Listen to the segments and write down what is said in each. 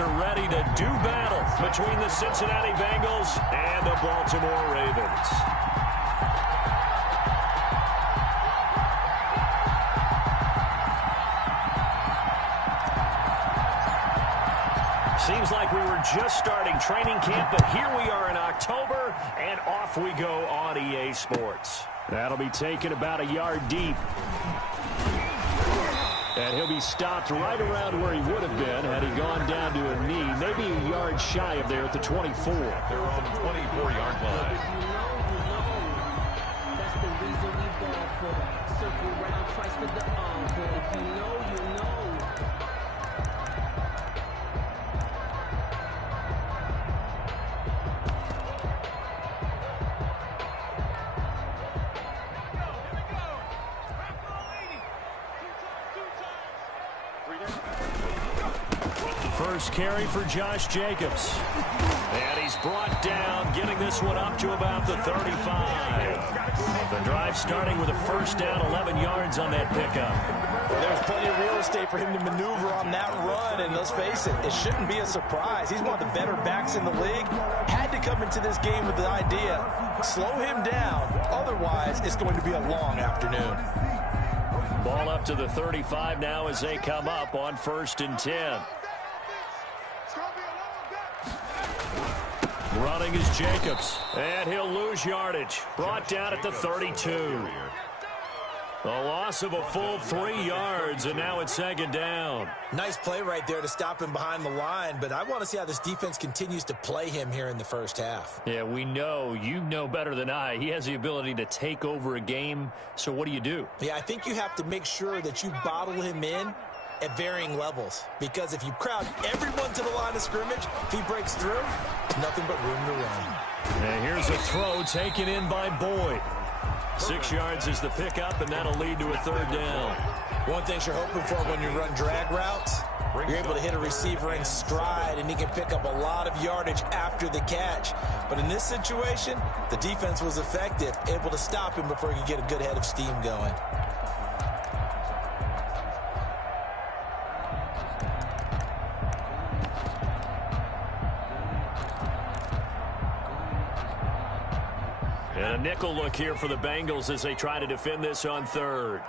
are ready to do battle between the Cincinnati Bengals and the Baltimore Ravens. Seems like we were just starting training camp, but here we are in October, and off we go on EA Sports. That'll be taken about a yard deep. And he'll be stopped right around where he would have been had he gone down to a knee, maybe a yard shy of there at the 24. They're on the 24-yard line. That's the reason we ball for. Circle round twice for the encore. If you know, you know. First carry for Josh Jacobs. And he's brought down, getting this one up to about the 35. The drive starting with a first down, 11 yards on that pickup. Well, there's plenty of real estate for him to maneuver on that run, and let's face it, it shouldn't be a surprise. He's one of the better backs in the league. Had to come into this game with the idea, slow him down, otherwise it's going to be a long afternoon. Ball up to the 35 now as they come up on 1st and 10. Running is Jacobs, and he'll lose yardage. Brought down at the 32. A loss of a full 3 yards, and now it's 2nd down. Nice play right there to stop him behind the line, but I want to see how this defense continues to play him here in the first half. Yeah, we know. You know better than I. He has the ability to take over a game, so what do? Yeah, I think you have to make sure that you bottle him in at varying levels, because if you crowd everyone to the line of scrimmage, if he breaks through, there's nothing but room to run. And here's a throw taken in by Boyd. 6 yards is the pickup, and that'll lead to a 3rd down. One thing you're hoping for when you run drag routes, you're able to hit a receiver in stride, and he can pick up a lot of yardage after the catch. But in this situation, the defense was effective, able to stop him before he could get a good head of steam going. And a nickel look here for the Bengals as they try to defend this on 3rd.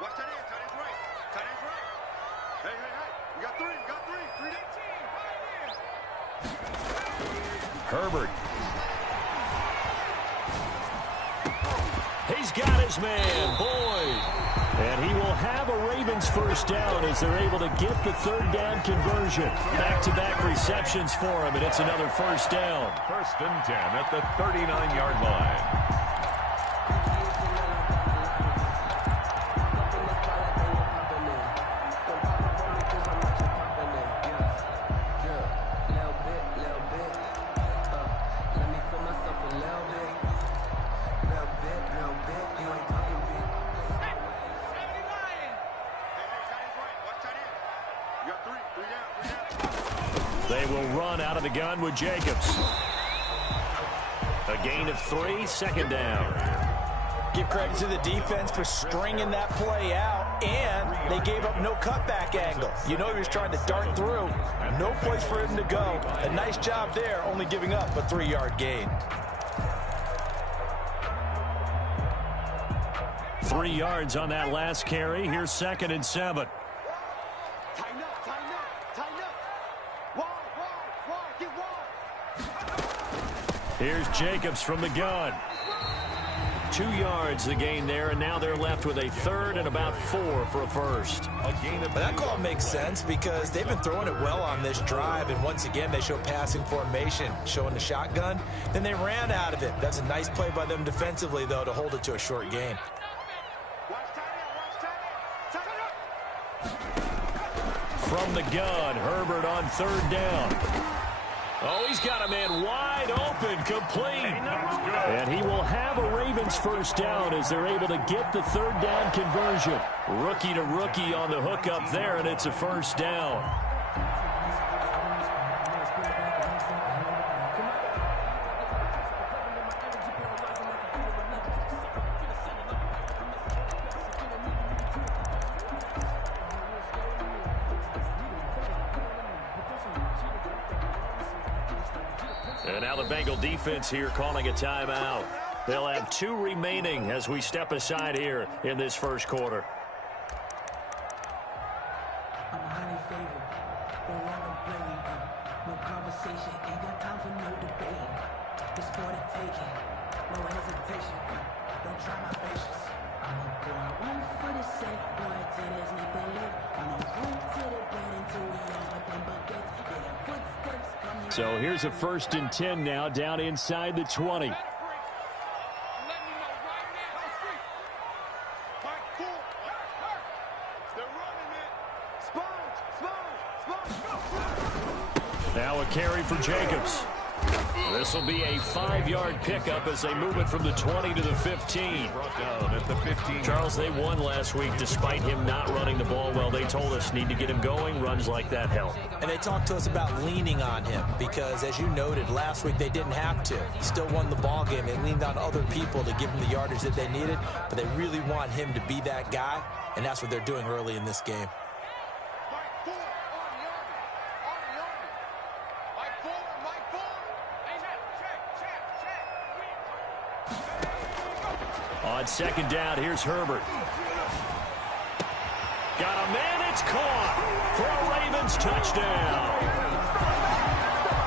Herbert. He's got his man, Boyd. And he will have a Ravens first down as they're able to get the 3rd down conversion. Back-to-back receptions for him, and it's another first down. 1st and 10 at the 39-yard line. They will run out of the gun with Jacobs. A gain of 3, 2nd down. Give credit to the defense for stringing that play out, and they gave up no cutback angle. You know he was trying to dart through. No place for him to go. A nice job there, only giving up a 3-yard gain. 3 yards on that last carry. Here's 2nd and 7. Here's Jacobs from the gun. 2 yards the gain there, and now they're left with a 3rd and about 4 for a first. That call makes sense because they've been throwing it well on this drive, and once again they show passing formation, showing the shotgun. Then they ran out of it. That's a nice play by them defensively, though, to hold it to a short gain. From the gun, Herbert on 3rd down. Oh, he's got a man wide open, complete. And he will have a Ravens first down as they're able to get the 3rd down conversion. Rookie to rookie on the hookup there, and it's a first down. And now the Bengal defense here calling a timeout. They'll have 2 remaining as we step aside here in this first quarter. I'm highly favored. Don't want to play me. No conversation. Ain't got time for no debate. It's for the taking. No hesitation. Don't try my patience. I'm a boy. One for the sake. Boy, to this nigga live. I'm a root to the bed until we all up in buckets. Yeah, the footsteps coming. So here's a 1st and 10 now down inside the 20. Now a carry for Jacobs. This will be a 5-yard pickup as they move it from the 20 to the 15. Brought down at the 15. Charles, they won last week despite him not running the ball well. They told us need to get him going. Runs like that help. And they talked to us about leaning on him because, as you noted, last week they didn't have to. He still won the ball game. They leaned on other people to give him the yardage that they needed, but they really want him to be that guy, and that's what they're doing early in this game. On 2nd down, here's Herbert. Got a man, it's caught for a Ravens touchdown.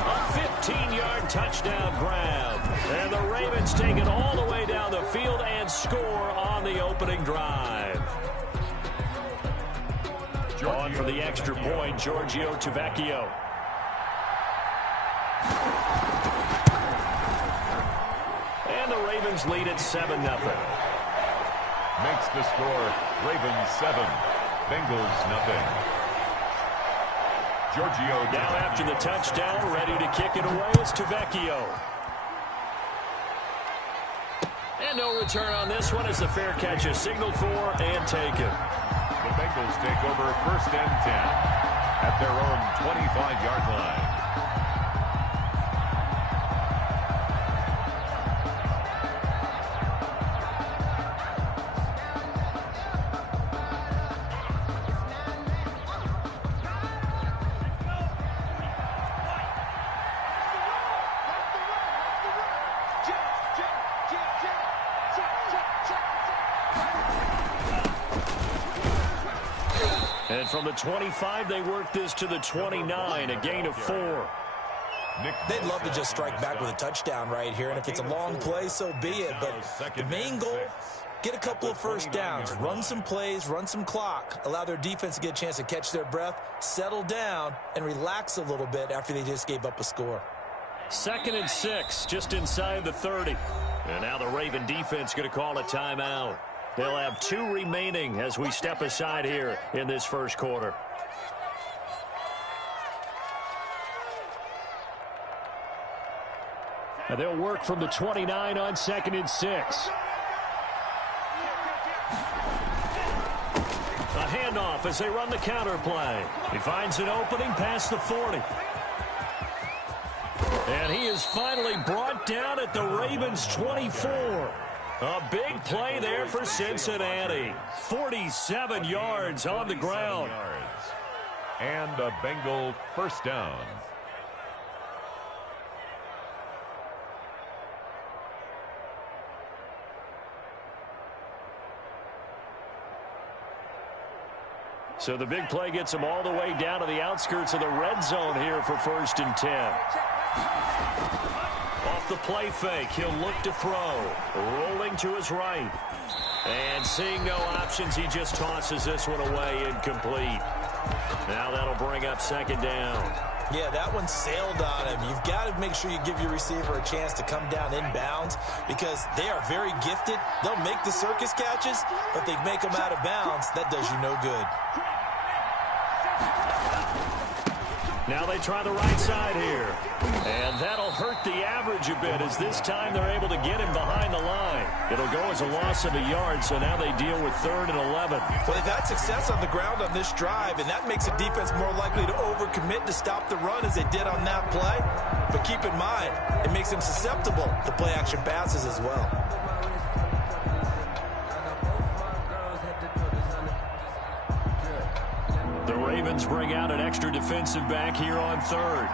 A 15-yard touchdown grab. And the Ravens take it all the way down the field and score on the opening drive. On for the extra point, Giorgio Tavecchio. And the Ravens lead at 7-0. Makes the score Ravens 7, Bengals nothing. Giorgio now after the touchdown, ready to kick it away is Tavecchio. And no return on this one as the fair catch is signaled for and taken. The Bengals take over 1st and 10 at their own 25-yard line. And from the 25, they work this to the 29, a gain of 4. They'd love to just strike back with a touchdown right here, and if it's a long play, so be it. But the main goal, get a couple of 1st downs, run some plays, run some clock, allow their defense to get a chance to catch their breath, settle down, and relax a little bit after they just gave up a score. 2nd and 6, just inside the 30. And now the Raven defense going to call a timeout. They'll have 2 remaining as we step aside here in this first quarter. And they'll work from the 29 on 2nd and 6. A handoff as they run the counter play. He finds an opening past the 40. And he is finally brought down at the Ravens' 24. A big play there for Cincinnati. 47 yards on the ground. And a Bengal 1st down. So the big play gets him all the way down to the outskirts of the red zone here for 1st and 10. Off the play fake, he'll look to throw. Rolling to his right. And seeing no options, he just tosses this one away incomplete. Now that'll bring up 2nd down. Yeah, that one sailed on him. You've got to make sure you give your receiver a chance to come down inbounds because they are very gifted. They'll make the circus catches, but they make them out of bounds. That does you no good. Now they try the right side here. And that'll hurt the average a bit as this time they're able to get him behind the line. It'll go as a loss of a yard, so now they deal with 3rd and 11. Well, they've had success on the ground on this drive, and that makes the defense more likely to overcommit to stop the run as they did on that play. But keep in mind, it makes them susceptible to play-action passes as well. The Ravens bring out an extra defensive back here on 3rd.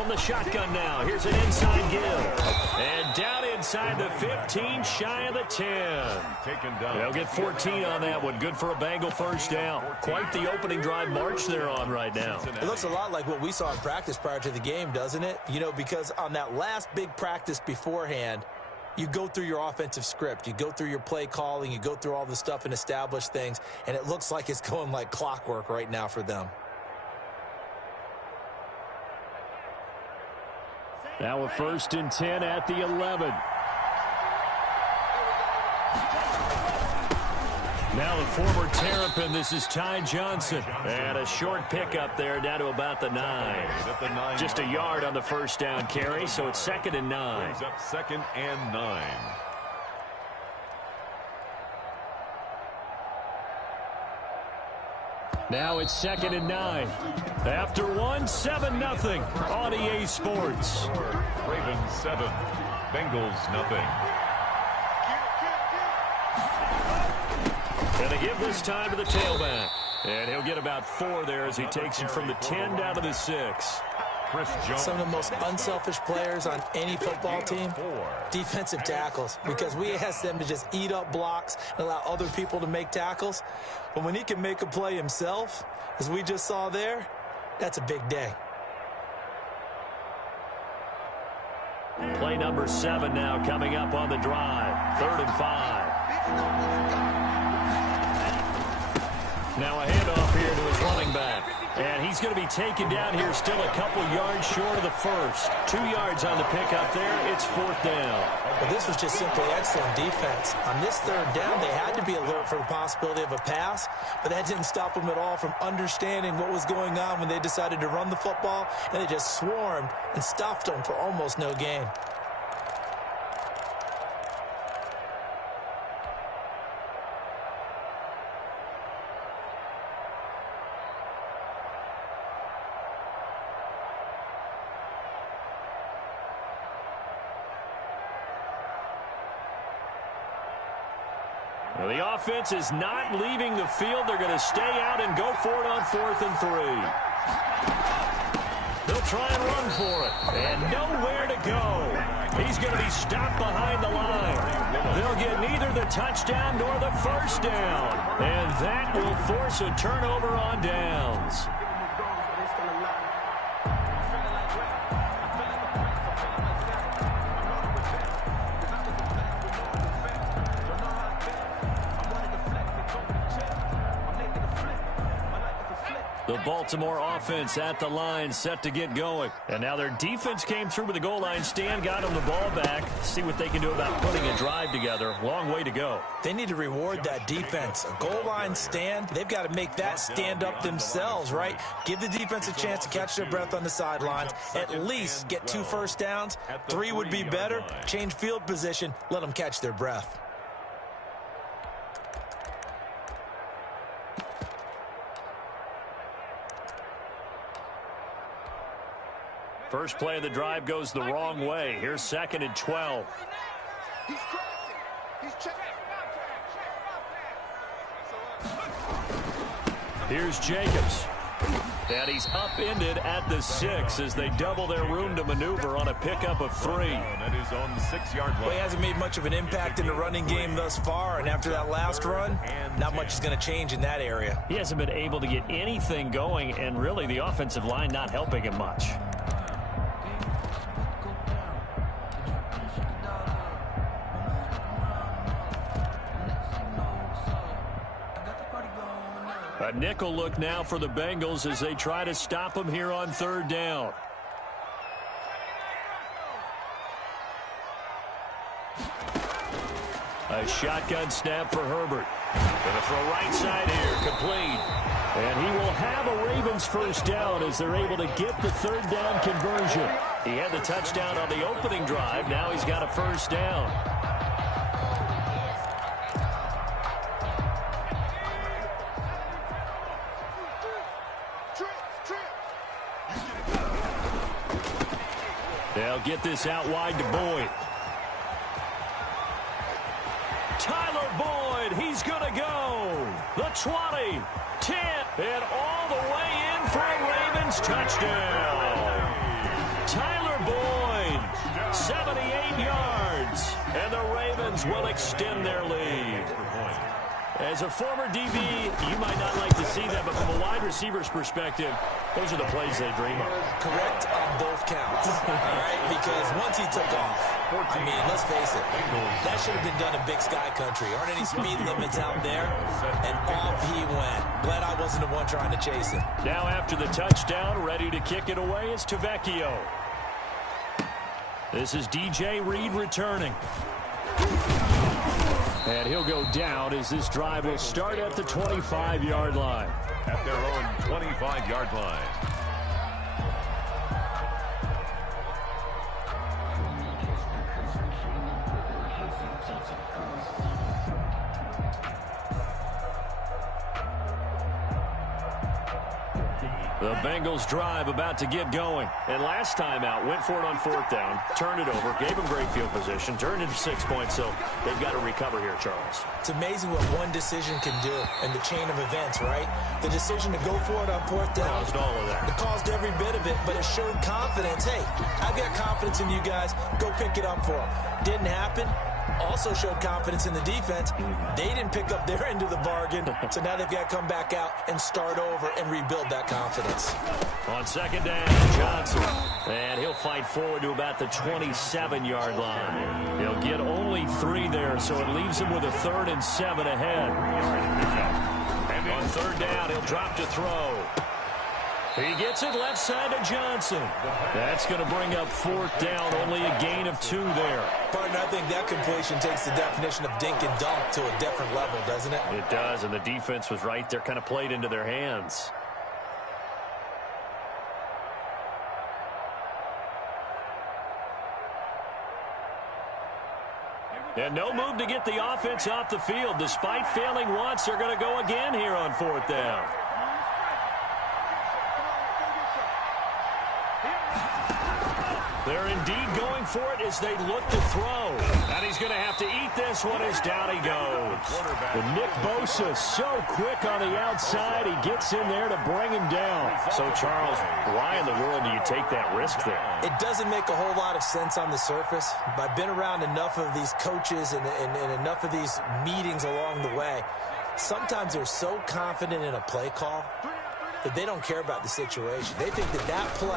from the shotgun now. Here's an inside give. And down inside the 15, shy of the 10. Taken down. They'll get 14 on that one. Good for a Bengal first down. Quite the opening drive march they're on right now. It looks a lot like what we saw in practice prior to the game, doesn't it? You know, because on that last big practice beforehand, you go through your offensive script. You go through your play calling. You go through all the stuff and establish things. And it looks like it's going like clockwork right now for them. Now a 1st and 10 at the 11. Now the former Terrapin, this is Ty Johnson. And a short pickup there down to about the 9. Just a yard on the first down carry, so it's 2nd and 9. Brings up 2nd and 9. Now it's 2nd and 9. After 1, 7-0 on EA Sports. Ravens 7, Bengals nothing. And they give this time to the tailback. And he'll get about 4 there as he takes it from the 10 down to the 6. Chris Jones. Some of the most unselfish players on any football team, defensive tackles, because we ask them to just eat up blocks and allow other people to make tackles. But when he can make a play himself, as we just saw there, that's a big day. Play number 7 now coming up on the drive. 3rd and 5. Now a handoff here to his running back. And he's going to be taken down here still a couple yards short of the first. 2 yards on the pickup there. It's 4th down. Well, this was just simply excellent defense. On this 3rd down, they had to be alert for the possibility of a pass, but that didn't stop them at all from understanding what was going on when they decided to run the football, and they just swarmed and stuffed them for almost no gain. Well, the offense is not leaving the field. They're going to stay out and go for it on 4th and 3. They'll try and run for it. And nowhere to go. He's going to be stopped behind the line. They'll get neither the touchdown nor the first down. And that will force a turnover on downs. The Baltimore offense at the line, set to get going. And now their defense came through with a goal line stand, got them the ball back. See what they can do about putting a drive together. Long way to go. They need to reward that defense. A goal line stand, they've got to make that stand up themselves, right? Give the defense a chance to catch their breath on the sidelines. At least get 2 first downs. 3 would be better. Change field position. Let them catch their breath. First play of the drive goes the wrong way. Here's 2nd and 12. Here's Jacobs. And he's upended at the 6 as they double their room to maneuver on a pickup of 3. At his own 6-yard line. Well, he hasn't made much of an impact in the running game thus far, and after that last run, not much is going to change in that area. He hasn't been able to get anything going, and really the offensive line not helping him much. A nickel look now for the Bengals as they try to stop him here on 3rd down. A shotgun snap for Herbert. Gonna throw right side here, complete. And he will have a Ravens first down as they're able to get the 3rd down conversion. He had the touchdown on the opening drive. Now he's got a first down. They'll get this out wide to Boyd. Tyler Boyd, he's going to go. The 20, 10, and all the way in for a Ravens touchdown. Tyler Boyd, 78 yards. And the Ravens will extend their lead. As a former DB, you might not like to see that, but from a wide receiver's perspective, those are the plays they dream of. Correct on both counts, all right? Because once he took off, I mean, let's face it, that should have been done in Big Sky Country. Aren't any speed limits out there? And off he went. Glad I wasn't the one trying to chase him. Now after the touchdown, ready to kick it away is Tavecchio. This is DJ Reed returning. And he'll go down as this drive will start at the 25-yard line. At their own 25-yard line. The Bengals drive about to get going. And last time out, went for it on 4th down, turned it over, gave them great field position, turned into 6 points, so they've got to recover here, Charles. It's amazing what one decision can do in the chain of events, right? The decision to go for it on 4th down. Caused all of that. It caused every bit of it, but it showed confidence. Hey, I've got confidence in you guys. Go pick it up for them. Didn't happen. Also showed confidence in the defense. They didn't pick up their end of the bargain, so now they've got to come back out and start over and rebuild that confidence. On 2nd down, Johnson. And he'll fight forward to about the 27-yard line. He'll get only 3 there, so it leaves him with a 3rd and 7 ahead. And on 3rd down, he'll drop to throw. He gets it left side to Johnson. That's going to bring up 4th down, only a gain of 2 there. Partner, I think that completion takes the definition of dink and dunk to a different level, doesn't it? It does, and the defense was right there, kind of played into their hands. And no move to get the offense off the field. Despite failing once, they're going to go again here on 4th down. They're indeed going for it as they look to throw. And he's going to have to eat this one as down he goes. And Nick Bosa so quick on the outside. He gets in there to bring him down. So, Charles, why in the world do you take that risk there? It doesn't make a whole lot of sense on the surface. But I've been around enough of these coaches and enough of these meetings along the way. Sometimes they're so confident in a play call that they don't care about the situation. They think that that play,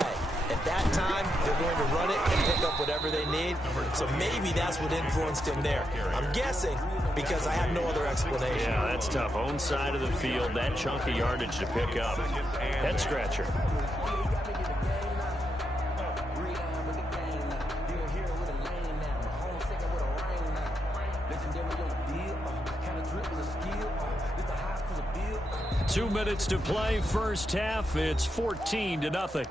at that time, they're going to run it and pick up whatever they need. So maybe that's what influenced him there. I'm guessing because I have no other explanation. Yeah, that's tough. Own side of the field, that chunk of yardage to pick up. Head scratcher. Two minutes to play, first half. It's 14-0.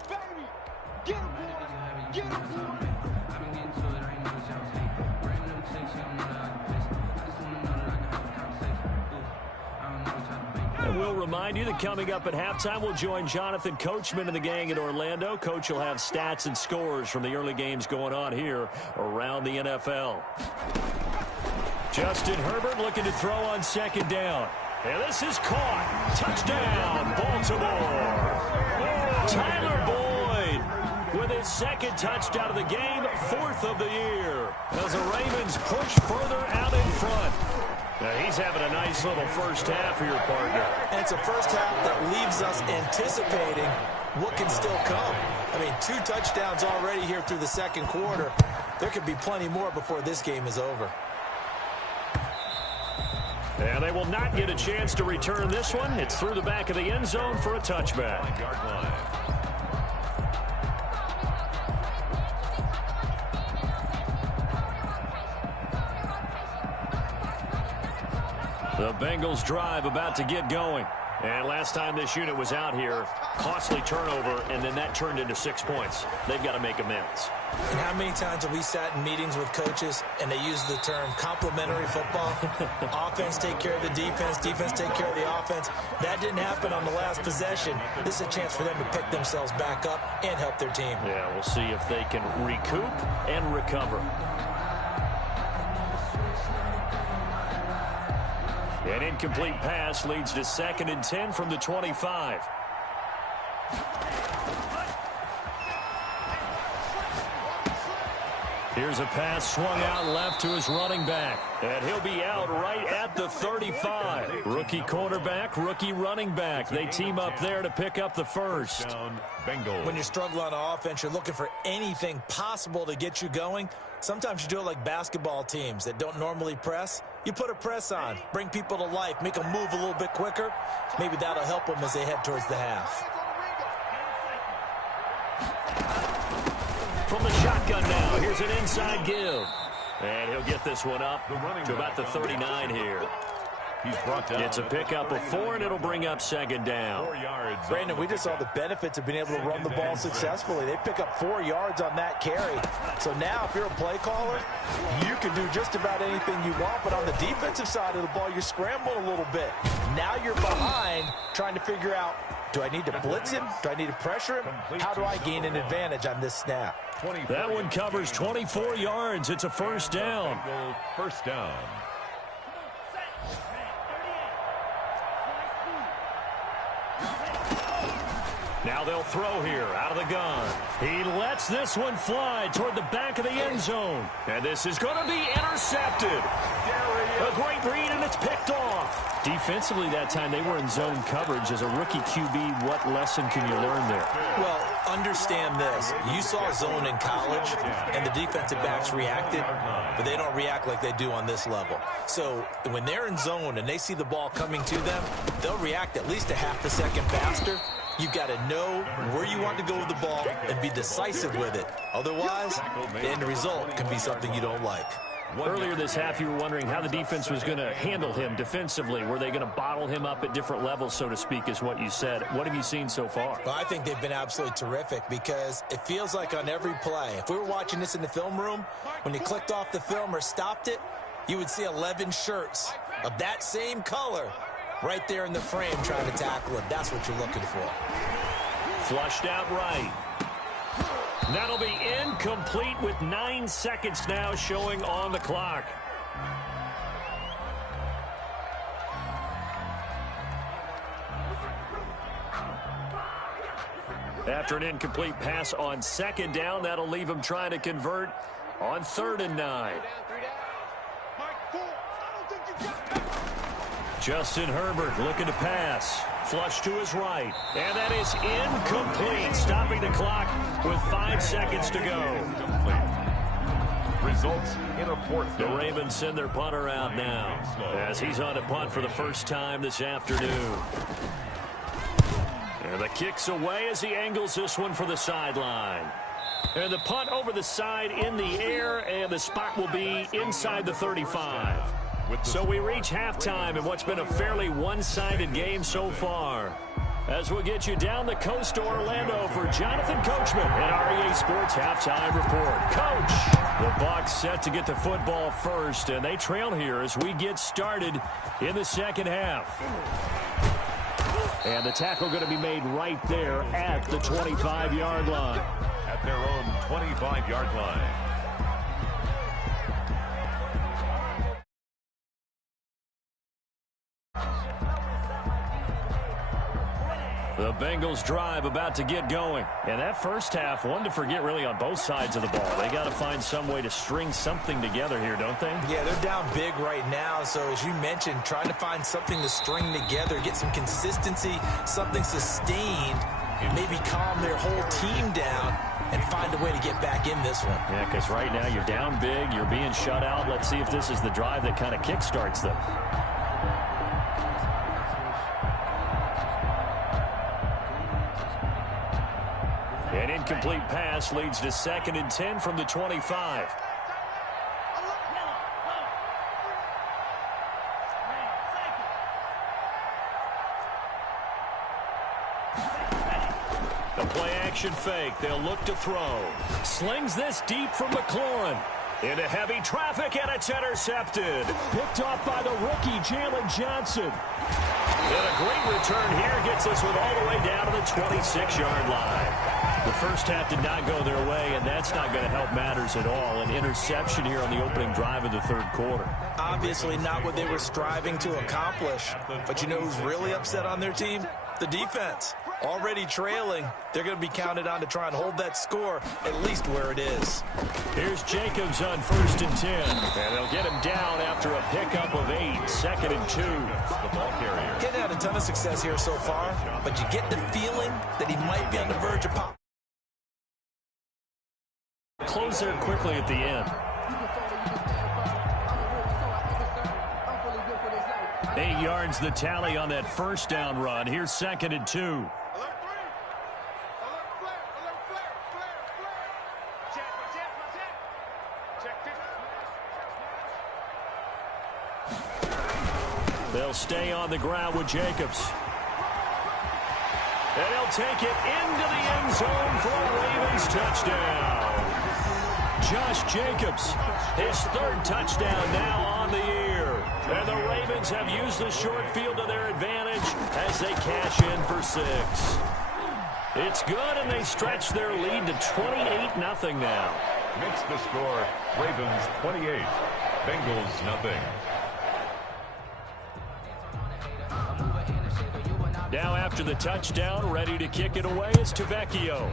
And we'll remind you that coming up at halftime, we'll join Jonathan Coachman and the gang in Orlando. Coach will have stats and scores from the early games going on here around the NFL. Justin Herbert looking to throw on 2nd down. And this is caught. Touchdown, Baltimore. Tyler Boyd with his 2nd touchdown of the game, 4th of the year. As the Ravens push further out in front. Now he's having a nice little first half here, partner. And it's a first half that leaves us anticipating what can still come. I mean, 2 touchdowns already here through the 2nd quarter. There could be plenty more before this game is over. And they will not get a chance to return this one. It's through the back of the end zone for a touchback. The Bengals drive about to get going. And last time this unit was out here, costly turnover, and then that turned into 6 points. They've got to make amends. And how many times have we sat in meetings with coaches and they use the term complementary football? Offense take care of the defense, defense take care of the offense. That didn't happen on the last possession. This is a chance for them to pick themselves back up and help their team. Yeah, we'll see if they can recoup and recover. An incomplete pass leads to 2nd and 10 from the 25. Here's a pass swung out left to his running back. And he'll be out right at the 35. Rookie quarterback, rookie running back. They team up there to pick up the first. When you're struggling on offense, you're looking for anything possible to get you going. Sometimes you do it like basketball teams that don't normally press. You put a press on, bring people to life, make them move a little bit quicker. Maybe that'll help them as they head towards the half. From the shotgun now, here's an inside give. And he'll get this one up to about the 39 here. He's brought down. It's a pickup of 4, and it'll bring up second down. 4 yards. Brandon, we just saw the benefits of being able to run the ball successfully. They pick up 4 yards on that carry. So now, if you're a play caller, you can do just about anything you want. But on the defensive side of the ball, you're scrambling a little bit. Now you're behind, trying to figure out, do I need to blitz him? Do I need to pressure him? How do I gain an advantage on this snap? That one covers 24 yards. It's a first down. First down. Now they'll throw here out of the gun. He lets this one fly toward the back of the end zone. And this is going to be intercepted. A great read, and it's picked off. Defensively that time, they were in zone coverage. As a rookie QB, what lesson can you learn there? Well, understand this. You saw zone in college, and the defensive backs reacted, but they don't react like they do on this level. So when they're in zone and they see the ball coming to them, they'll react at least a half a second faster. You've got to know where you want to go with the ball and be decisive with it. Otherwise, the end result can be something you don't like. Earlier this half, you were wondering how the defense was going to handle him defensively. Were they going to bottle him up at different levels, so to speak, is what you said. What have you seen so far? Well, I think they've been absolutely terrific because it feels like on every play, if we were watching this in the film room, when you clicked off the film or stopped it, you would see 11 shirts of that same color right there in the frame trying to tackle him. That's what you're looking for. Flushed out right. That'll be incomplete with 9 seconds now showing on the clock. After an incomplete pass on second down, that'll leave him trying to convert on 3rd and 9. Justin Herbert looking to pass. Flush to his right. And that is incomplete. Stopping the clock with 5 seconds to go. Results in a 4th down. The Ravens send their punter out now as he's on a punt for the first time this afternoon. And the kick's away as he angles this one for the sideline. And the punt over the side in the air, and the spot will be inside the 35. So we reach halftime in what's been a fairly one-sided game so far. As we'll get you down the coast to Orlando for Jonathan Coachman and REA Sports Halftime Report. Coach! The Bucs set to get the football first, and they trail here as we get started in the second half. And the tackle going to be made right there at the 25-yard line. At their own 25-yard line. The Bengals drive about to get going. And that first half, one to forget really on both sides of the ball. They got to find some way to string something together here, don't they? Yeah, they're down big right now. So as you mentioned, trying to find something to string together, get some consistency, something sustained, maybe calm their whole team down and find a way to get back in this one. Yeah, because right now you're down big, you're being shut out. Let's see if this is the drive that kind of kickstarts them. An incomplete pass leads to 2nd and 10 from the 25. The play-action fake. They'll look to throw. Slings this deep from McLaurin. Into heavy traffic, and it's intercepted. Picked off by the rookie, Jalen Johnson. And a great return here gets this one all the way down to the 26-yard line. The first half did not go their way, and that's not going to help matters at all. An interception here on the opening drive of the 3rd quarter. Obviously not what they were striving to accomplish. But you know who's really upset on their team? The defense already trailing. They're going to be counted on to try and hold that score at least where it is. Here's Jacobs on 1st and 10. And they'll get him down after a pickup of 8. 2nd and 2. The ball carrier. Getting had a ton of success here so far, but you get the feeling that he might be on the verge of pop. Close there quickly at the end. 8 yards the tally on that 1st down run. Here's 2nd and 2. They'll stay on the ground with Jacobs. And he'll take it into the end zone for a Ravens touchdown. Josh Jacobs, his 3rd touchdown now on the year. And the Ravens have used the short field to their advantage as they cash in for 6. It's good, and they stretch their lead to 28-0 now. Makes the score Ravens 28, Bengals nothing. Now after the touchdown, ready to kick it away is Tavecchio.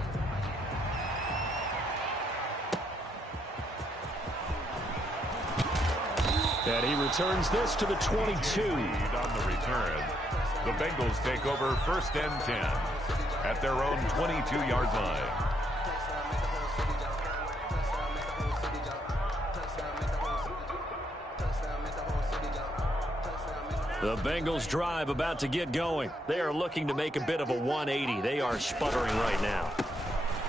And he returns this to the 22. On the return, the Bengals take over 1st and 10 at their own 22-yard line. The Bengals drive about to get going. They are looking to make a bit of a 180. They are sputtering right now.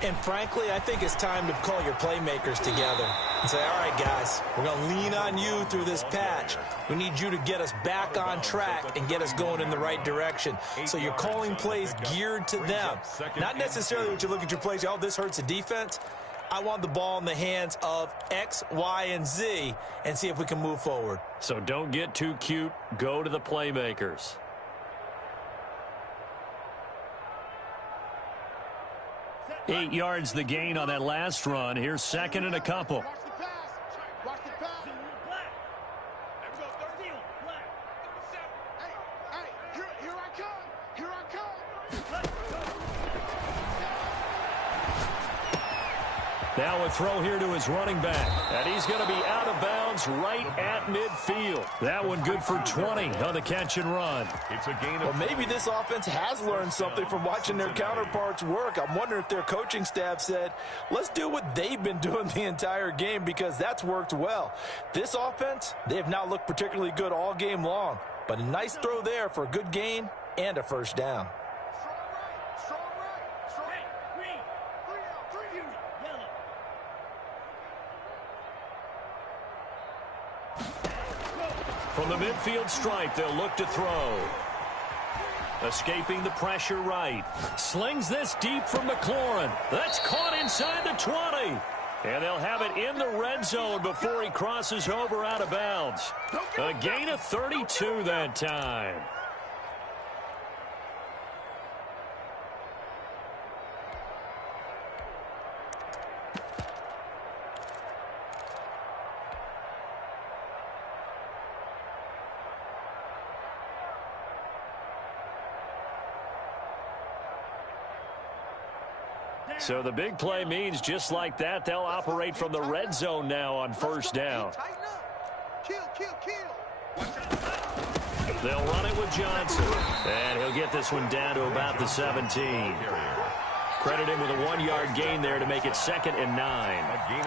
And frankly, I think it's time to call your playmakers together and say, all right, guys, we're going to lean on you through this patch. We need you to get us back on track and get us going in the right direction. So you're calling plays geared to them. Not necessarily what you look at your plays, oh, this hurts the defense. I want the ball in the hands of X, Y, and Z and see if we can move forward. So don't get too cute. Go to the playmakers. Eight yards the gain on that last run. Here's 2nd and a couple. Now a throw here to his running back. And he's going to be out of bounds right at midfield. That one good for 20 on the catch and run. It's a gain of... Well, maybe this offense has learned something from watching their counterparts work. I'm wondering if their coaching staff said, let's do what they've been doing the entire game, because that's worked well. This offense, they have not looked particularly good all game long. But a nice throw there for a good gain and a 1st down. From the midfield stripe, they'll look to throw. Escaping the pressure right. Slings this deep from McLaurin. That's caught inside the 20. And they'll have it in the red zone before he crosses over out of bounds. A gain of 32 that time. So the big play means just like that, they'll operate from the red zone now on 1st down. They'll run it with Johnson. And he'll get this one down to about the 17. Credit him with a 1-yard gain there to make it 2nd and 9.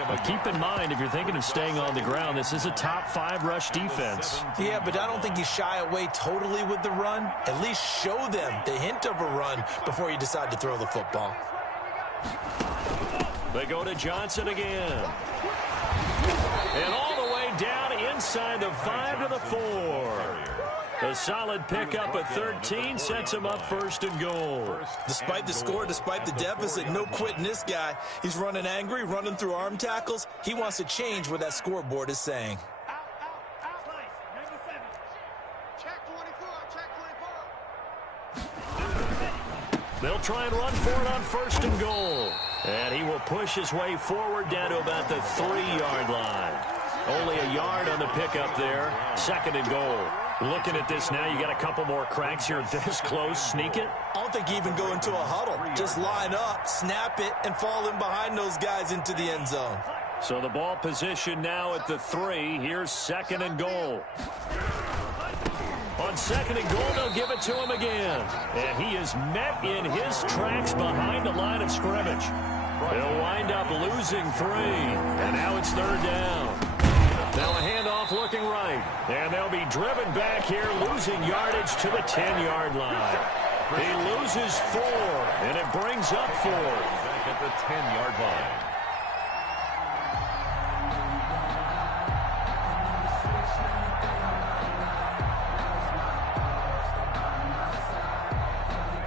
But keep in mind, if you're thinking of staying on the ground, this is a top 5 rush defense. Yeah, but I don't think you shy away totally with the run. At least show them the hint of a run before you decide to throw the football. They go to Johnson again. And all the way down inside the 5 to the 4. A solid pickup at 13 sets him up 1st and goal. Despite the score, despite the deficit, no quitting this guy. He's running angry, running through arm tackles. He wants to change what that scoreboard is saying. They'll try and run for it on 1st and goal. And he will push his way forward down to about the 3-yard line. Only a yard on the pickup there. 2nd and goal. Looking at this now, you got a couple more cracks here this close. Sneak it. I don't think you even go into a huddle. Just line up, snap it, and fall in behind those guys into the end zone. So the ball position now at the 3. Here's 2nd and goal. On 2nd and goal, they'll give it to him again. And he is met in his tracks behind the line of scrimmage. They'll wind up losing 3. And now it's 3rd down. Now a handoff looking right. And they'll be driven back here, losing yardage to the 10-yard line. He loses 4, and it brings up 4. Back at the 10-yard line.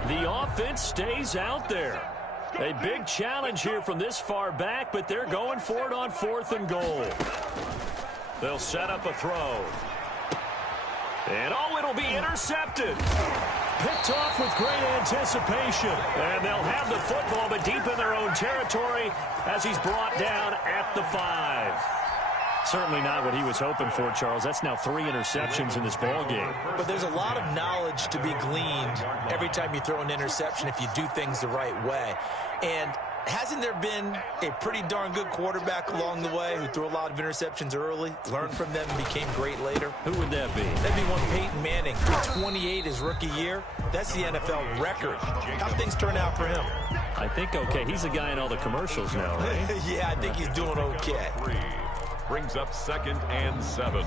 The offense stays out there. A big challenge here from this far back, but they're going for it on 4th and goal. They'll set up a throw. And, it'll be intercepted. Picked off with great anticipation. And they'll have the football, but deep in their own territory as he's brought down at the 5. Certainly not what he was hoping for, Charles. That's now 3 interceptions in this ball game. But there's a lot of knowledge to be gleaned every time you throw an interception if you do things the right way. And hasn't there been a pretty darn good quarterback along the way who threw a lot of interceptions early, learned from them, and became great later? Who would that be? That'd be one Peyton Manning. 28 his rookie year. That's the NFL record. How things turn out for him? I think okay. He's a guy in all the commercials now, right? Yeah, I think he's doing okay. 3 brings up 2nd and 7.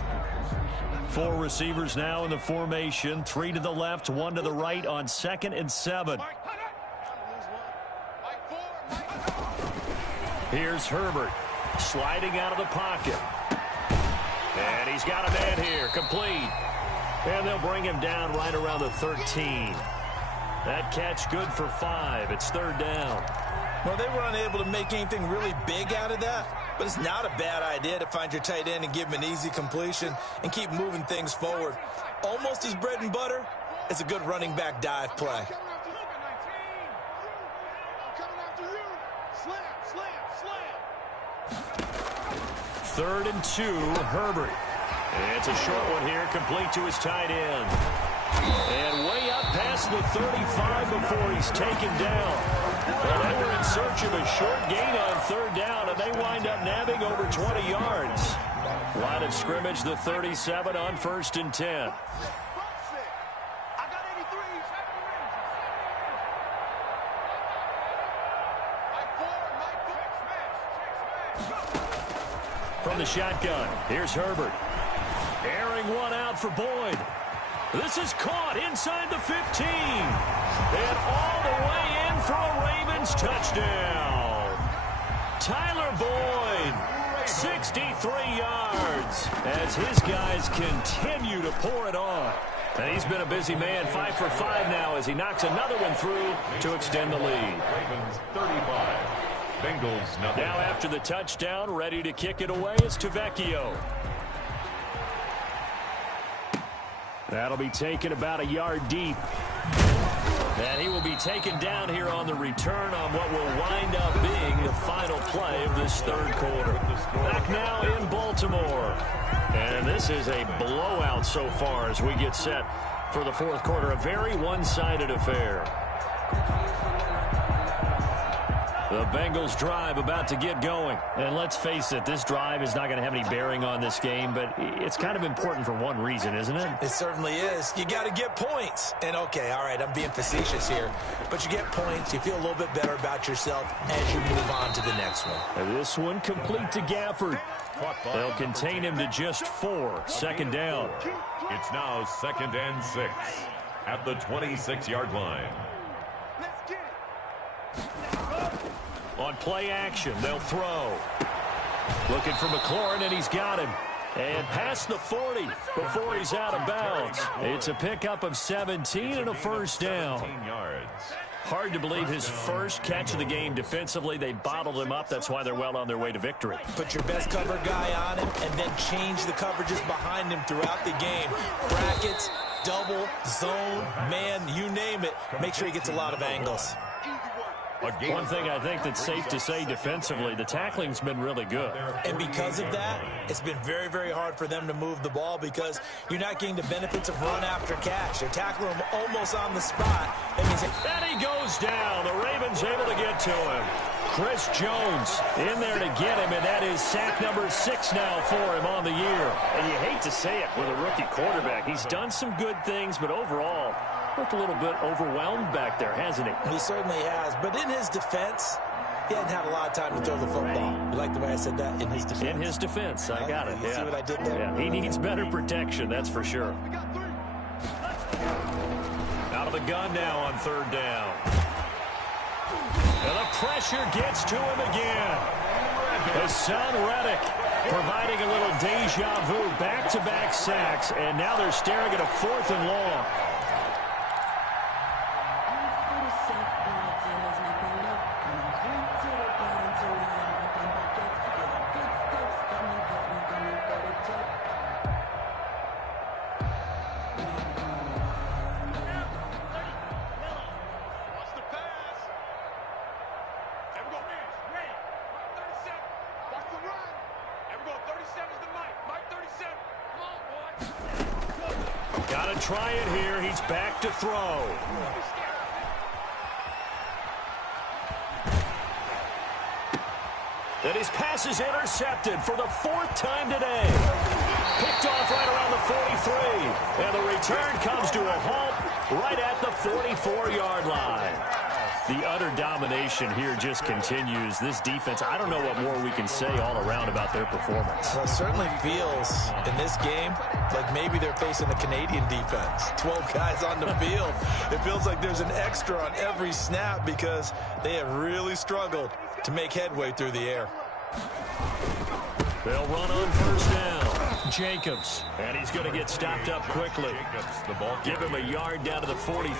4 receivers now in the formation. 3 to the left, 1 to the right on 2nd and 7. Here's Herbert sliding out of the pocket. And he's got a man here, complete. And they'll bring him down right around the 13. That catch good for 5. It's 3rd down. Well, they were unable to make anything really big out of that, but it's not a bad idea to find your tight end and give him an easy completion and keep moving things forward. Almost his bread and butter. It's a good running back dive play. 3rd and 2, Herbert. It's a short one here, complete to his tight end. And way up past the 35 before he's taken down. Well, they were in search of a short gain on 3rd down, and they wind up nabbing over 20 yards. Line of scrimmage, the 37 on 1st and 10. From the shotgun, here's Herbert. Airing one out for Boyd. This is caught inside the 15. And all the way in for a Ravens touchdown. Tyler Boyd, 63 yards, as his guys continue to pour it on. And he's been a busy man, 5 for 5 now as he knocks another one through to extend the lead. Ravens 35. Bengals nothing. Now after the touchdown, ready to kick it away is Tavecchio. That'll be taken about a yard deep. And he will be taken down here on the return on what will wind up being the final play of this 3rd quarter. Back now in Baltimore. And this is a blowout so far as we get set for the 4th quarter. A very one-sided affair. The Bengals drive about to get going. And let's face it, this drive is not going to have any bearing on this game, but it's kind of important for one reason, isn't it? It certainly is. You got to get points. And, okay, all right, I'm being facetious here. But you get points, you feel a little bit better about yourself as you move on to the next one. And this one complete to Gafford. They'll contain him to just 4. 2nd down. It's now 2nd and 6 at the 26-yard line. On play action, they'll throw. Looking for McLaurin, and he's got him. And past the 40 before he's out of bounds. It's a pickup of 17 and a 1st down. 17 yards. Hard to believe his first catch of the game defensively. They bottled him up. That's why they're well on their way to victory. Put your best cover guy on him and then change the coverages behind him throughout the game. Brackets, double, zone, man, you name it. Make sure he gets a lot of angles. One thing I think that's safe to say defensively, the tackling's been really good. And because of that, it's been very, very hard for them to move the ball because you're not getting the benefits of run after catch. They're tackling him almost on the spot. And he goes down. The Ravens able to get to him. Chris Jones in there to get him, and that is sack number 6 now for him on the year. And you hate to say it with a rookie quarterback. He's done some good things, but overall, looked a little bit overwhelmed back there, hasn't he? He certainly has. But in his defense, he hadn't had a lot of time to throw the football. You like the way I said that? In his defense? In his defense. I got it. You see what I did there? Yeah, he needs better protection, that's for sure. Out of the gun now on 3rd down. And the pressure gets to him again. Hassan Reddick providing a little deja vu. Back-to-back sacks, and now they're staring at a 4th and long. Got to try it here. He's back to throw. And his pass is intercepted for the 4th time today. Picked off right around the 43. And the return comes to a halt right at the 44-yard line. The utter domination here just continues. This defense, I don't know what more we can say all around about their performance. Well, it certainly feels in this game like maybe they're facing the Canadian defense. 12 guys on the field. It feels like there's an extra on every snap because they have really struggled to make headway through the air. They'll run on 1st down. Jacobs, and he's going to get stopped up quickly. Give him a yard down to the 43.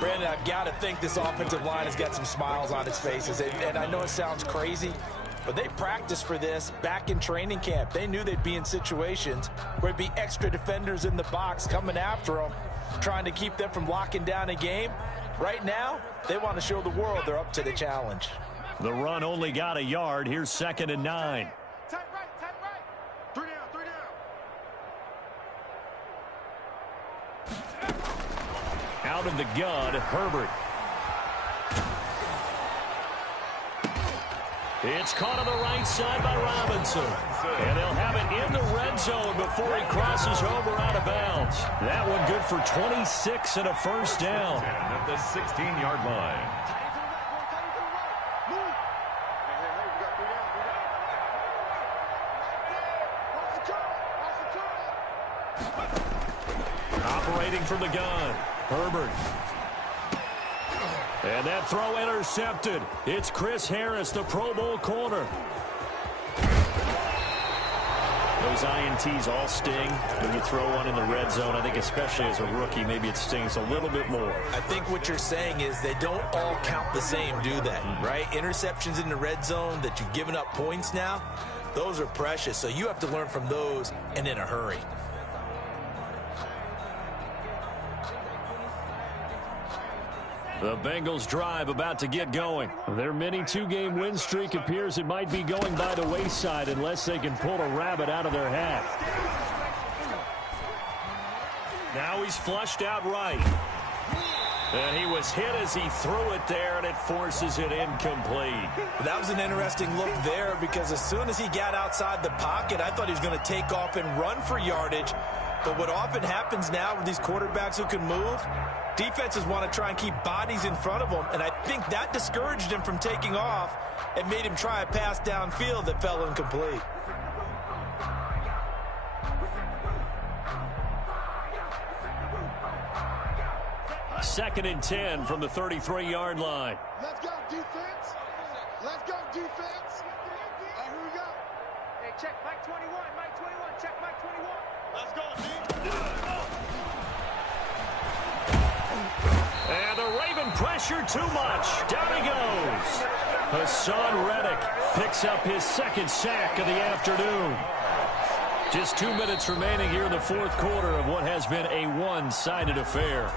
Brandon, I've got to think this offensive line has got some smiles on its faces. And I know it sounds crazy, but they practiced for this back in training camp. They knew they'd be in situations where there'd be extra defenders in the box coming after them, trying to keep them from locking down a game. Right now, they want to show the world they're up to the challenge. The run only got a yard. Here's 2nd and 9. Tight right. 3 down. Out of the gun, Herbert. It's caught on the right side by Robinson. And they'll have it in the red zone before he crosses over out of bounds. That one good for 26 and a 1st down. At the 16-yard line. Operating from the gun, Herbert. And that throw intercepted. It's Chris Harris, the Pro Bowl corner. Those INTs all sting when you throw one in the red zone. I think especially as a rookie, maybe it stings a little bit more. I think what you're saying is they don't all count the same, do they? Right? Interceptions in the red zone that you've given up points now, those are precious. So you have to learn from those and in a hurry. The Bengals drive about to get going. Their mini 2-game win streak appears it might be going by the wayside unless they can pull a rabbit out of their hat. Now he's flushed out right. And he was hit as he threw it there, and it forces it incomplete. That was an interesting look there because as soon as he got outside the pocket, I thought he was going to take off and run for yardage. But what often happens now with these quarterbacks who can move, defenses want to try and keep bodies in front of them, and I think that discouraged him from taking off and made him try a pass downfield that fell incomplete. Second and 10 from the 33-yard line. Let's go, defense. Let's go, defense. All right, here we go. Hey, check Mike 21. Mike 21. Check Mike 21. Let's go, D. And the Raven pressure too much. Down he goes. Hassan Reddick picks up his 2nd sack of the afternoon. Just 2 minutes remaining here in the 4th quarter of what has been a one-sided affair.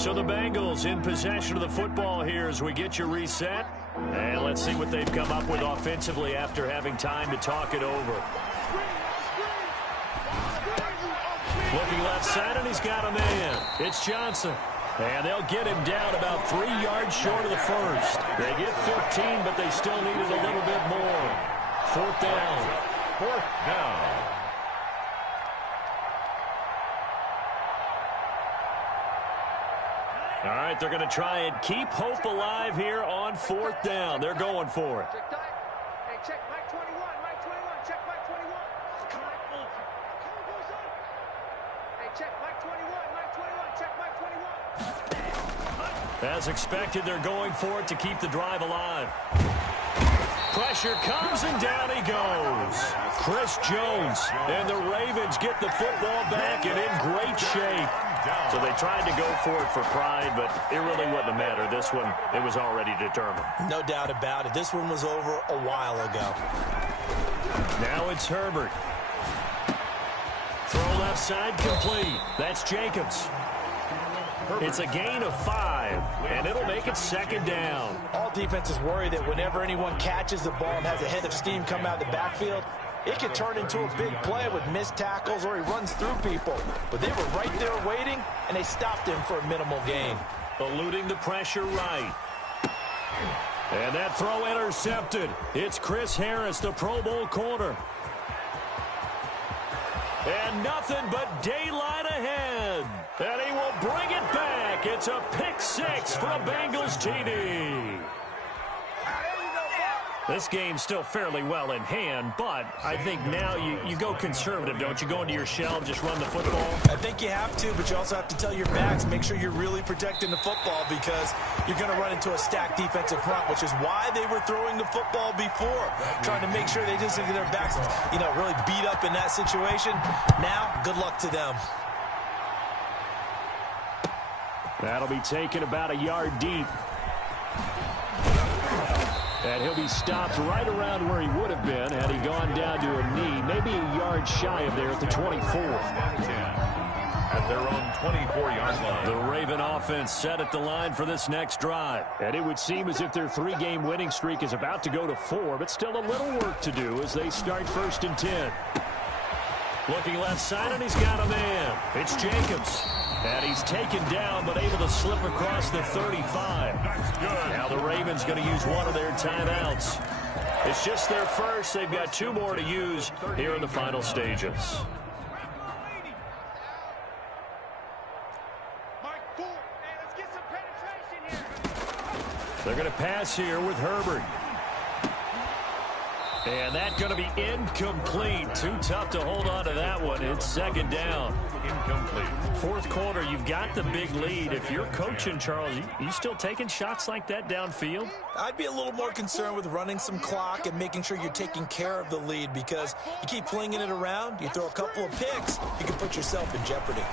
So the Bengals in possession of the football here as we get you reset. And let's see what they've come up with offensively after having time to talk it over. Looking left side, and he's got a man. It's Johnson. And they'll get him down about 3 yards short of the first. They get 15, but they still needed a little bit more. 4th down. 4th down. All right, they're going to try and keep hope alive here on 4th down. They're going for it. Check tight. Hey, check Mike 21. Mike 21. Check Mike 21. Hey, check Mike 21. Mike 21. Check Mike 21. As expected, they're going for it to keep the drive alive. Pressure comes, and down he goes. Chris Jones, and the Ravens get the football back and in great shape. So they tried to go for it for pride, but it really wouldn't have mattered. This one, it was already determined. No doubt about it. This one was over a while ago. Now it's Herbert. Throw left side complete. That's Jacobs. It's a gain of 5, and it'll make it 2nd down. All defenses worry that whenever anyone catches the ball and has a head of steam come out of the backfield, it can turn into a big play with missed tackles or he runs through people. But they were right there waiting, and they stopped him for a minimal gain. Eluding the pressure right. And that throw intercepted. It's Chris Harris, the Pro Bowl corner. And nothing but daylight ahead. And he will bring it back. It's a pick 6 for a Bengals TD. This game's still fairly well in hand, but I think now you go conservative, don't you? Go into your shell and just run the football? I think you have to, but you also have to tell your backs, make sure you're really protecting the football because you're going to run into a stacked defensive front, which is why they were throwing the football before, trying to make sure they just get their backs, really beat up in that situation. Now, good luck to them. That'll be taken about a yard deep. And he'll be stopped right around where he would have been had he gone down to a knee, maybe a yard shy of there at the 24. At their own 24-yard line. The Raven offense set at the line for this next drive. And it would seem as if their 3-game winning streak is about to go to 4, but still a little work to do as they start 1st and 10. Looking left side, and he's got a man. It's Jacobs. And he's taken down, but able to slip across the 35. Now the Ravens going to use one of their timeouts. It's just their first. They've got 2 more to use here in the final stages. They're going to pass here with Herbert. And that's going to be incomplete. Too tough to hold on to that one. It's 2nd down. Incomplete. 4th quarter, you've got the big lead. If you're coaching, Charles, you still taking shots like that downfield? I'd be a little more concerned with running some clock and making sure you're taking care of the lead because you keep flinging it around, you throw a couple of picks, you can put yourself in jeopardy.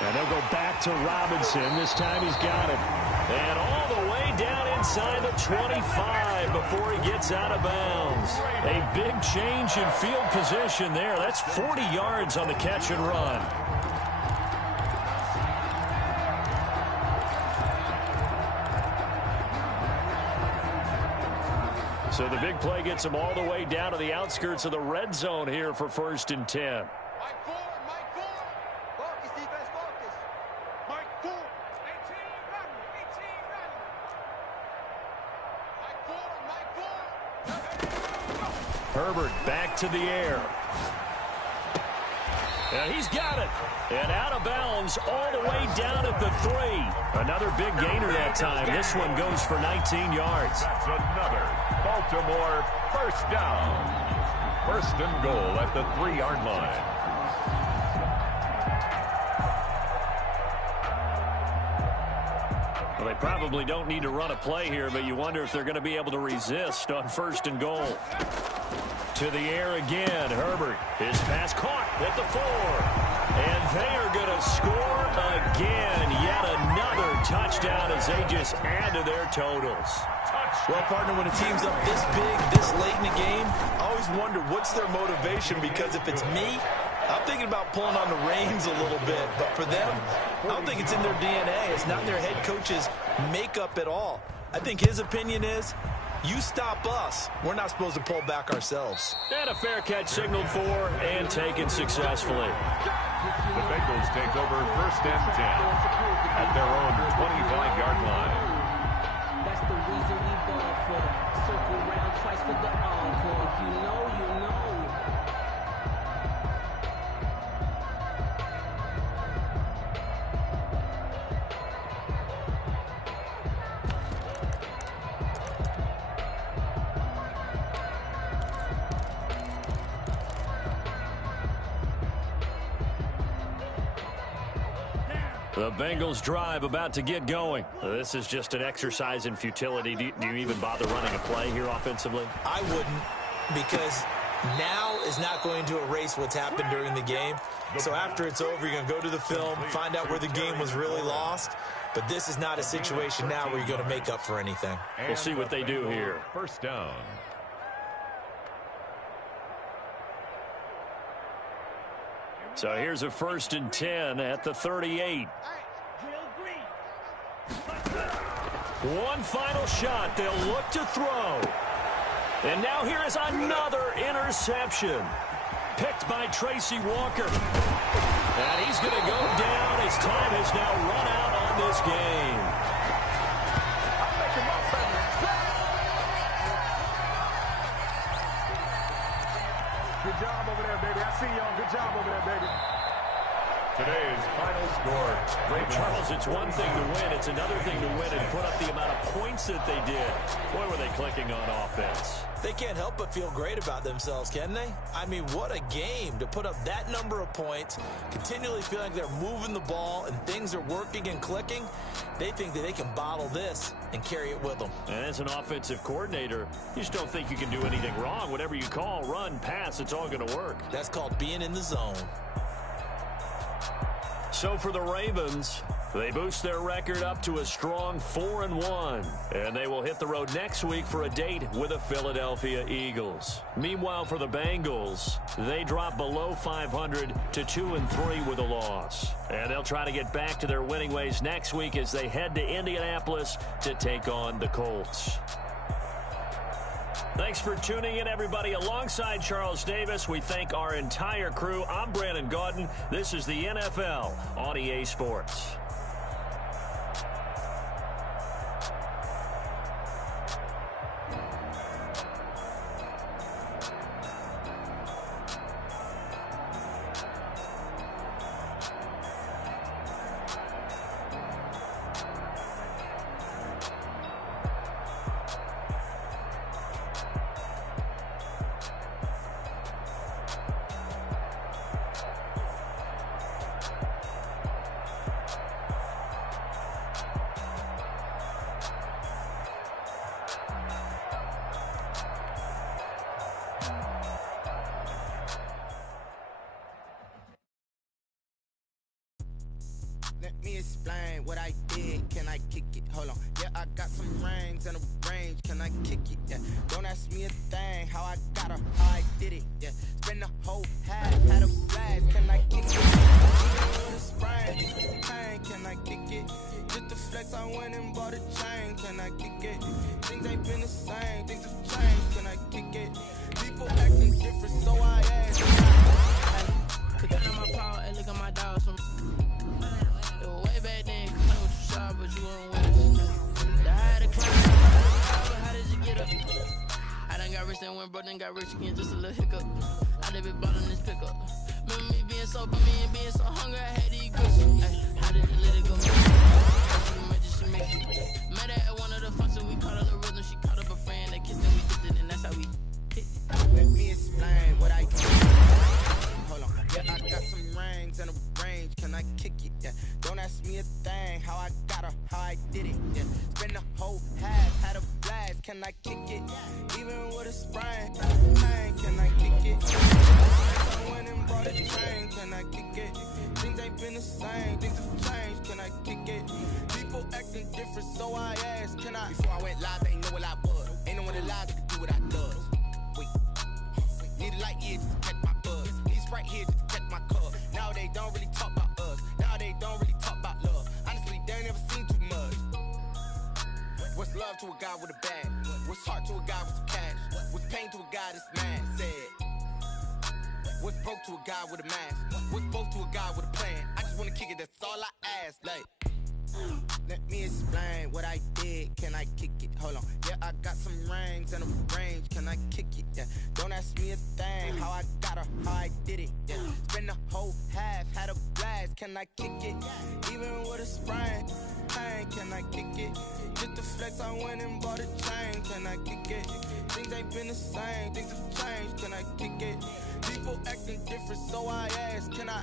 And they'll go back to Robinson. This time he's got it. And all the way down inside the 25 before he gets out of bounds. A big change in field position there. That's 40 yards on the catch and run. So the big play gets him all the way down to the outskirts of the red zone here for 1st and 10. Herbert back to the air. And he's got it. And out of bounds all the way down at the 3. Another big gainer that time. This one goes for 19 yards. That's another Baltimore 1st down. 1st and goal at the 3-yard line. Well, they probably don't need to run a play here, but you wonder if they're going to be able to resist on 1st and goal. To the air again, Herbert. His pass caught at the 4. And they are going to score again. Yet another touchdown as they just add to their totals. Well, partner, when a team's up this big, this late in the game, I always wonder what's their motivation because if it's me, I'm thinking about pulling on the reins a little bit, but for them, I don't think it's in their DNA. It's not in their head coach's makeup at all. I think his opinion is, you stop us, we're not supposed to pull back ourselves. And a fair catch signaled for and taken successfully. The Bengals take over 1st and 10 at their own 25-yard line. That's the reason we ball for. Circle round twice for the encore. If you know, you know. The Bengals drive about to get going. This is just an exercise in futility. Do you even bother running a play here offensively? I wouldn't, because now is not going to erase what's happened during the game. So after it's over, you're going to go to the film, find out where the game was really lost. But this is not a situation now where you're going to make up for anything. We'll see what they do here. 1st down. So here's a 1st and 10 at the 38. One final shot. They'll look to throw. And now here is another interception. Picked by Tracy Walker. And he's going to go down. His time has now run out on this game. Good job over there, baby. I see y'all. Good job over there, baby. Today's final score. Charles, it's one thing to win. It's another thing to win and put up the amount of points that they did. Boy, were they clicking on offense. They can't help but feel great about themselves, can they? I mean, what a game to put up that number of points, continually feel like they're moving the ball and things are working and clicking. They think that they can bottle this and carry it with them. And as an offensive coordinator, you just don't think you can do anything wrong. Whatever you call, run, pass, it's all going to work. That's called being in the zone. So for the Ravens, they boost their record up to a strong 4-1. And they will hit the road next week for a date with the Philadelphia Eagles. Meanwhile, for the Bengals, they drop below 500 to 2-3 with a loss. And they'll try to get back to their winning ways next week as they head to Indianapolis to take on the Colts. Thanks for tuning in, everybody. Alongside Charles Davis, we thank our entire crew. I'm Brandon Gaudin. This is the NFL on EA Sports. Let me explain what I did. Can I kick it? Hold on. Yeah, I got some rings and a range. Can I kick it? Yeah. Don't ask me a thing. How I got her, how I did it. Yeah. Spend the whole half, had a blast. Can I kick it? With a sprain, pain. Can I kick it? Just the flex, I went and bought a chain. Can I kick it? Things ain't been the same. Things have changed. Can I kick it? People acting different, so I asked. Could turn on my power and look at my dogs from way back then. I was too shy, but you weren't with us. The high to climb, how did you get up? I done got rich and went broke, then got rich again, just a little hiccup. I done been bought on this pickup. Remember me being so me and being so hungry, I had to eat good. How did you let it go? She made it. Met her at one of the functions, we caught a little rhythm. She caught up a friend, that kissed and we dipped it, and that's how we hit it. Let me explain what I did. Hold on. Yeah, I got some rings and a range. Can I kick it? Yeah. Don't ask me a thing. How I got her, how I did it. Yeah. Spend the whole half, had a blast. Can I kick it? Even with a sprain, pain. Can I kick it? I went and bought a chain. Can I kick it? Things ain't been the same. Things have changed. Can I kick it? People acting different, so I asked. Can I? Before I went live, they ain't know what I was. Ain't no one alive that could do what I does. Wait. Need a light here just to catch my buzz. Need Sprite here just to catch my they don't really talk about us. Now they don't really talk about love. Honestly, they ain't never seen too much. What's love to a guy with a bag? What's heart to a guy with some cash? What's pain to a guy that's mad? Said. What's broke to a guy with a mask? What's broke to a guy with a plan? I just wanna kick it, that's all I ask. Like, let me explain what I did. Can I kick it? Hold on. Yeah, I got some rings and a range. Can I kick it? Yeah. Don't ask me a thing. How I got her, how I did it. Yeah. Spend the whole half, had a blast. Can I kick it? Even with a sprain. Pain, can I kick it? Just the flex, I went and bought a chain. Can I kick it? Things ain't been the same. Things have changed. Can I kick it? People acting different, so I ask. Can I?